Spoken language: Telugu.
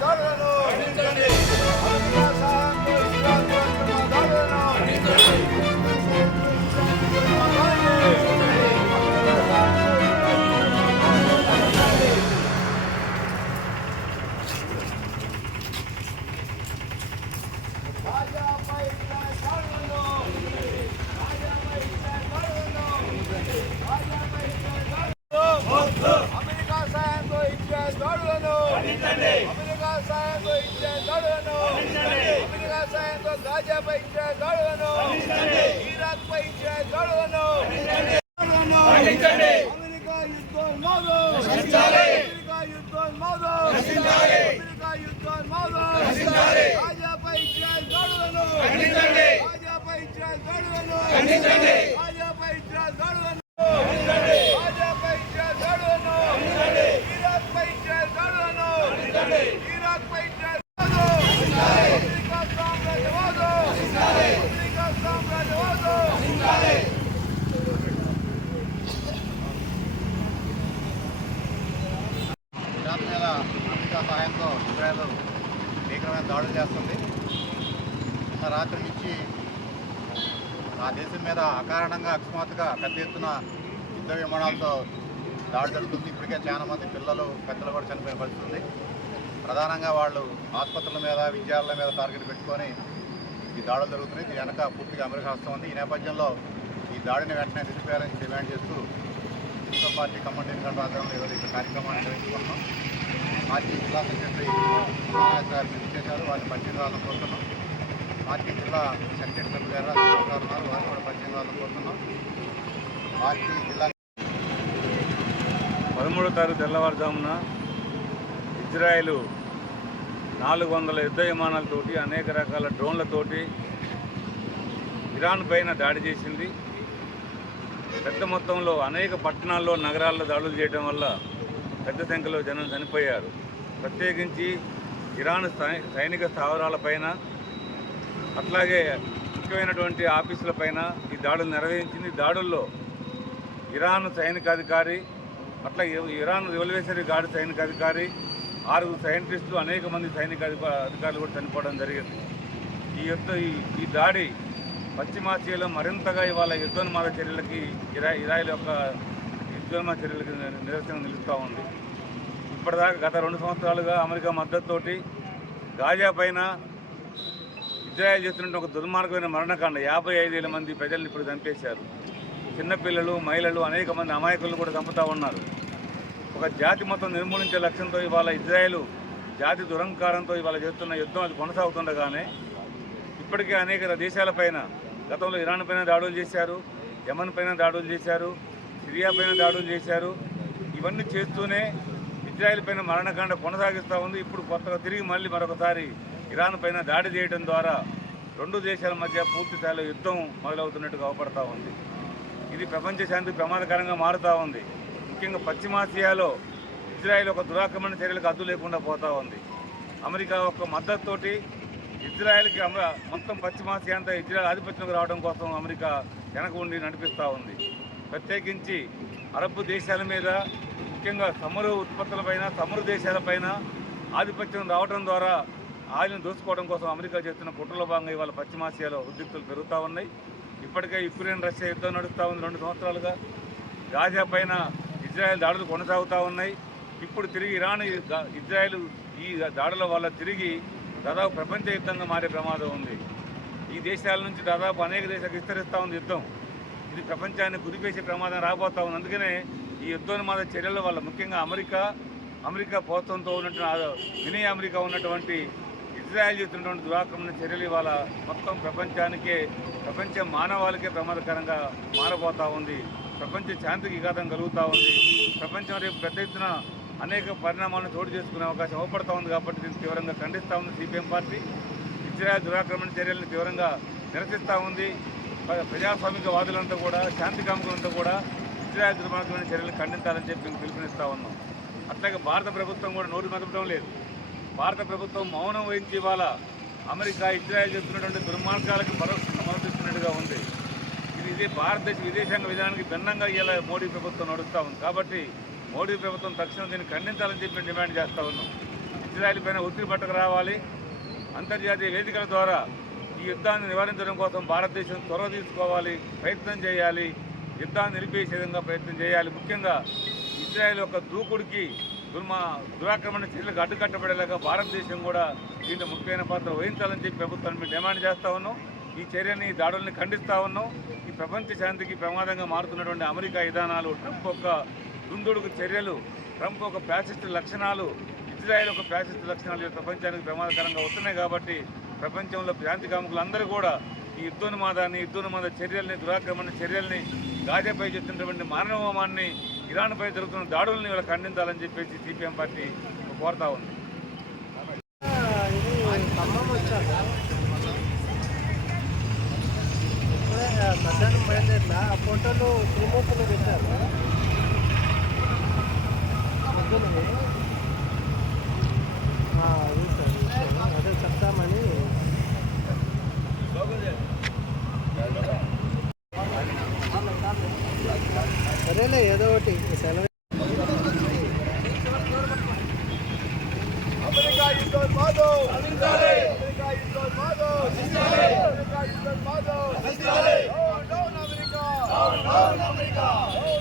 దాడులను అమెరికా గాజాపై ఇజ్రాయెల్ దాడులను ఇరాక్ పై దాడులను దాడులను అమెరికా యుద్ధోన్మాదు అమెరికా యుద్ధోన్మాదు అమెరికా యుద్ధోన్మాదు గాజాపై ఇజ్రాయెల్ దాడులను గాజాపై ఇజ్రాయెల్ దాడులను గాజాపై ఇజ్రాయెల్ దాడులను రాజాపై ఇజ్రాయెల్ దాడులను ఇరాక్ పై ఇజ్రాయెల్ దాడులను ఇరాక్ పై ఇజ్రాయెల్ దాడులు అమెరికా సామ్రాజ్యవాదు అమెరికా సామ్రాజ్యవాదు ఇరాన్ మీద అమెరికా సహాయంతో ఇజ్రాయెల్ భీకరమైన దాడులు చేస్తుంది నిన్న రాత్రి నుంచి ఆ దేశం మీద అకారణంగా అకస్మాత్తుగా పెద్ద ఎత్తున యుద్ధ విమానాలతో దాడి జరుగుతుంది. ఇప్పటికే చాలా మంది పిల్లలు పెద్దలు కూడా చనిపోయిన పడుతుంది ప్రధానంగా వాళ్ళు ఆసుపత్రుల మీద విద్యాలయాల మీద టార్గెట్ పెట్టుకొని ఈ దాడులు జరుగుతున్నాయి. వెనక పూర్తిగా అమెరికా హస్తం ఉంది. ఈ నేపథ్యంలో ఈ దాడిని వెంటనే నిలిపేయాలని డిమాండ్ చేస్తూ తెలుగుదేశం పార్టీ ఖమ్మం ఎన్నికల ప్రాంతంలో ఈరోజు ఇక్కడ కార్యక్రమాన్ని నిర్వహించుకుంటున్నాం. పార్టీ జిల్లా సెక్రటరీ సుబ్రహ్మణ్య గారు చేశారు వారిని పరిచయం కావాలని కోరుతున్నాం. పార్టీ జిల్లా సెక్రటరీ సభ్యులు గారు ఉన్నారు. కూడా పరిచయం కావాలని కోరుతున్నాం. పార్టీ జిల్లా పదమూడో తారీఖు తెల్లవారుజామున ఇజ్రాయెల్ నాలుగు వందల యుద్ధ విమానాలతోటి అనేక రకాల డ్రోన్లతోటి ఇరాన్ పైన దాడి చేసింది. పెద్ద మొత్తంలో అనేక పట్టణాల్లో నగరాల్లో దాడులు చేయడం వల్ల పెద్ద సంఖ్యలో జనం చనిపోయారు. ప్రత్యేకించి ఇరాన్ సై- సైనిక స్థావరాలపైన అట్లాగే ముఖ్యమైనటువంటి ఆఫీసులపైన ఈ దాడులు నిర్వహించింది. ఈ దాడుల్లో ఇరాన్ సైనికాధికారి అట్లా ఇ- ఇరాన్ రెవల్యూషనరీ గార్డ్ సైనికాధికారి ఆరుగురు సైంటిస్టులు అనేక మంది సైనిక అధికారులు కూడా చనిపోవడం జరిగింది. ఈ యుద్ధ ఈ ఈ దాడి పశ్చిమాసియాలో మరింతగా ఇవాళ యుద్ధోన్మాద చర్యలకి ఇరా ఇరాయిల్ యొక్క యుద్ధోన్మాద చర్యలకి నిరసన నిలుస్తూ ఉంది. ఇప్పటిదాకా గత రెండు సంవత్సరాలుగా అమెరికా మద్దతుతోటి గాజా పైన ఇజ్రాయెల్ చేస్తున్న ఒక దుర్మార్గమైన మరణకాండ. యాభై ఐదేళ్ళ మంది ప్రజల్ని ఇప్పుడు చంపేశారు. చిన్నపిల్లలు మహిళలు అనేక మంది అమాయకులను కూడా చంపుతూ ఉన్నారు. ఒక జాతి మొత్తం నిర్మూలించే లక్ష్యంతో ఇవాళ ఇజ్రాయెల్ జాతి దురంకారంతో ఇవాళ చేస్తున్న యుద్ధం అది కొనసాగుతుండగానే ఇప్పటికే అనేక దేశాలపైన గతంలో ఇరాన్ పైన దాడులు చేశారు యమన్ పైన దాడులు చేశారు సిరియా పైన దాడులు చేశారు. ఇవన్నీ చేస్తూనే ఇజ్రాయెల్ పైన మరణకాండ కొనసాగిస్తూ ఉంది. ఇప్పుడు కొత్తగా తిరిగి మళ్ళీ మరొకసారి ఇరాన్ పైన దాడి చేయడం ద్వారా రెండు దేశాల మధ్య పూర్తి స్థాయిలో యుద్ధం మొదలవుతున్నట్టుగా అవపడతా ఉంది. ఇది ప్రపంచ శాంతి ప్రమాదకరంగా మారుతూ ఉంది. ముఖ్యంగా పశ్చిమాసియాలో ఇజ్రాయెల్ ఒక దురాక్రమణ చర్యలకు అద్దు లేకుండా పోతూ ఉంది. అమెరికా ఒక మద్దతుతోటి ఇజ్రాయెల్కి మొత్తం పశ్చిమాసియా అంతా ఇజ్రాయెల్ ఆధిపత్యంలోకి రావడం కోసం అమెరికా వెనక ఉండి నడిపిస్తూ ఉంది. ప్రత్యేకించి అరబ్ దేశాల మీద ముఖ్యంగా సమరు ఉత్పత్తులపైన సమరు దేశాలపైన ఆధిపత్యం రావడం ద్వారా ఆయిల్ని దోచుకోవడం కోసం అమెరికా చేస్తున్న కుట్రలో భాగంగా ఇవాళ పశ్చిమాసియాలో ఉద్రిక్తులు పెరుగుతూ ఉన్నాయి. ఇప్పటికే యుక్రెయిన్ రష్యా యుద్ధం నడుస్తూ ఉంది రెండు సంవత్సరాలుగా. గాజా పైన ఇజ్రాయెల్ దాడులు కొనసాగుతూ ఉన్నాయి. ఇప్పుడు తిరిగి ఇరాన్ ఇజ్రాయెల్ ఈ దాడుల వల్ల తిరిగి దాదాపు ప్రపంచ యుద్ధంగా మారే ప్రమాదం ఉంది. ఈ దేశాల నుంచి దాదాపు అనేక దేశాలకు విస్తరిస్తూ ఉంది యుద్ధం. ఇది ప్రపంచాన్ని గురిపేసే ప్రమాదం రాబోతా ఉంది. అందుకనే ఈ యుద్ధోన్మాద చర్యల వల్ల ముఖ్యంగా అమెరికా అమెరికా ప్రోత్సాహంతో ఉన్నటువంటి వినయ అమెరికా ఉన్నటువంటి ఇజ్రాయెల్ చేస్తున్నటువంటి దురాక్రమణ చర్యలు ఇవాళ మొత్తం ప్రపంచానికే ప్రపంచ మానవాళికే ప్రమాదకరంగా మారబోతా ఉంది. ప్రపంచ శాంతికి విఘాతం కలుగుతూ ఉంది. ప్రపంచం రేపు పెద్ద ఎత్తున అనేక పరిణామాలను చోటు చేసుకునే అవకాశం అవపడతా ఉంది కాబట్టి దీన్ని తీవ్రంగా ఖండిస్తూ ఉంది సిపిఎం పార్టీ. ఇజ్రాయెల్ దురాక్రమణ చర్యలను తీవ్రంగా నిరసిస్తూ ఉంది. ప్ర- ప్రజాస్వామిక వాదులంతా కూడా శాంతి కాముకులంతా కూడా ఇజ్రాయెల్ దుర్మార్గమైన చర్యలను ఖండించాలని చెప్పి మేము పిలుపునిస్తూ ఉన్నాం. అట్లాగే భారత ప్రభుత్వం కూడా నోరు మెదపడం లేదు. భారత ప్రభుత్వం మౌనం వహించి ఇవాళ అమెరికా ఇజ్రాయెల్ చేస్తున్నటువంటి దుర్మార్గాలకు పరోక్షంగా మద్దతిస్తున్నట్టుగా ఉంది. ఇది ఇదే భారతదేశ విదేశాంగ విధానానికి భిన్నంగా ఇలా మోడీ ప్రభుత్వం నడుస్తూ ఉంది. కాబట్టి మోడీ ప్రభుత్వం తక్షణం దీన్ని ఖండించాలని చెప్పి డిమాండ్ చేస్తూ ఉన్నాం. ఇజ్రాయెల్ పైన ఒత్తిడి పట్టుకు రావాలి. అంతర్జాతీయ వేదికల ద్వారా ఈ యుద్ధాన్ని నివారించడం కోసం భారతదేశం చొరవ తీసుకోవాలి ప్రయత్నం చేయాలి. యుద్ధాన్ని నిలిపేసే విధంగా ప్రయత్నం చేయాలి. ముఖ్యంగా ఇజ్రాయెల్ యొక్క దూకుడికి దుర్మ దురాక్రమణ చర్యలకు అడ్డుకట్టబడేలాగా భారతదేశం కూడా దీంట్లో ముఖ్యమైన పాత్ర వహించాలని చెప్పి ప్రభుత్వాన్ని మేము డిమాండ్ చేస్తా ఉన్నాం. ఈ చర్యని ఈ దాడుల్ని ఖండిస్తా ఉన్నాం. ఈ ప్రపంచ శాంతికి ప్రమాదంగా మారుతున్నటువంటి అమెరికా విధానాలు ట్రంప్ యొక్క దుందుడుకు చర్యలు ట్రంప్ ఒక ఫ్యాసిస్ట్ లక్షణాలు ఇజ్రాయెల్ ఒక ఫ్యాసిస్ట్ లక్షణాలు ప్రపంచానికి ప్రమాదకరంగా వస్తున్నాయి కాబట్టి ప్రపంచంలో శాంతి కాముకులందరూ కూడా ఈ యుద్ధోన్మాదాన్ని యుద్ధోన్మాద చర్యల్ని దురాక్రమణ చర్యల్ని గాజాపై చేస్తున్నటువంటి మానవమాన్ని ఇరాన్పై జరుగుతున్న దాడుల్ని వీళ్ళు ఖండించాలని చెప్పేసి సిపిఎం పార్టీ కోరుతా ఉంది. ఇది ఖమ్మం వచ్చాక ఇప్పుడే మధ్యాహ్నం బయలుదేరిన? ఆ ఫోటోలు శ్రీమూర్తిని పెట్టారు. America! Down, down, America!